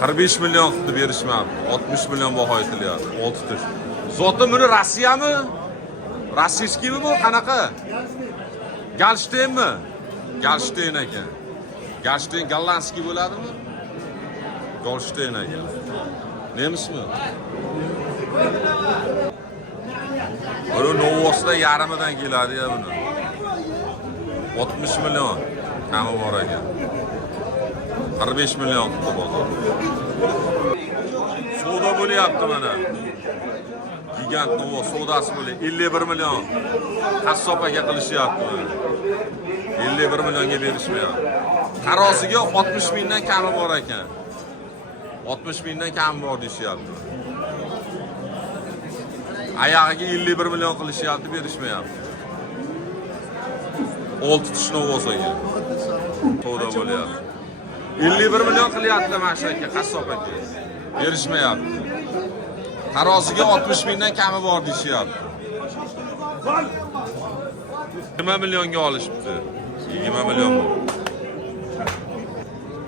$45 milyon qilib berishmabdi. 60 milyon baho aytilyapti. 6 tush. Zoti buni Rossiyami? Rossiyskimi bu? Qanaqa? Galshtenmi? Galshten ekan. Galshten gollandskiy bo'ladimi? Galshten ekan. Nemismi? Buni Novosda yarimidan keladi-ya buni. 60 milyon kami bor ekan. 45 milyon qildi bozor. Savdo bo'lyapti mana. Gigant Novos savdosi bo'lyapti. 51 milyon. Qassob aka qilishyapti. 51 milyonga berishmayapti. Qarosiga 60 mingdan kami bor ekan. 60 mingdan kami bor deyishyapti. Oyog'iga 51 milyon qilishyapti, berishmayapti. 6 tush Novos aka. Savdo bo'lyapti. 51 milyon qilyapti mana shu aka, qassob aka. Berishmayapti. Qarosiga 60 mingdan kami bor deyishyapti. 20 milyonga olishibdi. 20 milyon bor.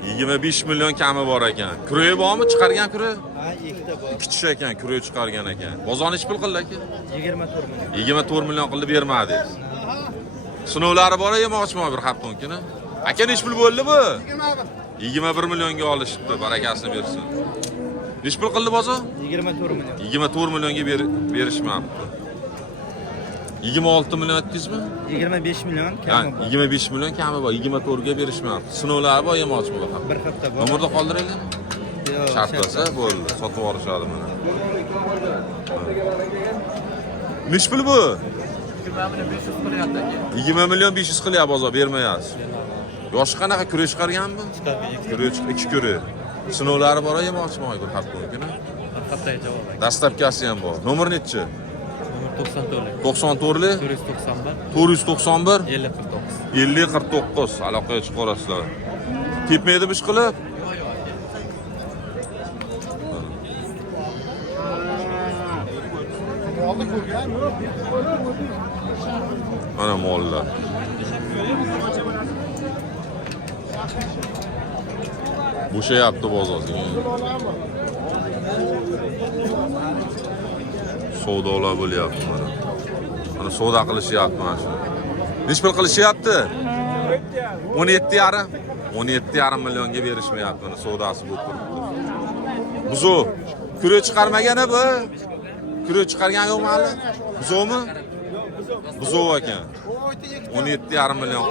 25 milyon kami bor ekan. Kuroyi bormi? Chiqargan kuri? Ha, ikkita bor. Ikki tush ekan, kuroyi chiqargan ekan. Bozorni ish pul qildi aka? 24 milyon. 24 milyon qildi, bermadi. Sinovlari bor, yemoqchimi bir hafta kuni? Aka ish pul bo'ldi bu? 21 milyonga olishibdi, barakasini bersin. Ish pul qildi bozor? 24 milyon. 24 milyonga berishmabdi. 26 milyon aytdingizmi? 25 milyon kami bor. 25 milyon kami bor, 24 ga berishmabdi. Sinovlari bor, yemoqchimi bu hafta? Bir hafta bor. Nomerda qoldiraylikmi? Yo'q. Shartlasa bo'ldi, sotib olishadi mana. Nech pul bu? 20 milyon 500 qilyapti bozor, bermayapsiz. Yoshi qanaqa, kure chiqarganmi? Kure, 2 kure. Sinovlari bor, yemoqchimi bir hafta kuni? Bir haftaga javob. Dastlabkasi ham bor. Nomer nechi? Nomer 94. 94 491 491 50 49. 50 49 aloqaga chiqarasizlar. Ketmaydimi ish qilib? Mana mollar. Bo'shayapti bozor. Savdolar bo'lyapti mana. Mana savdo qilishyapti mana shu. Nech pul qilishyapti? 17,5. 17,5 millionga berishmayapti. Mana savdosi bo'lib turibdi. Buzo, kure chiqarmagani bu? Kure chiqargan yo'qmi hali? Buzovmi? Buzov ekan. 17,5 million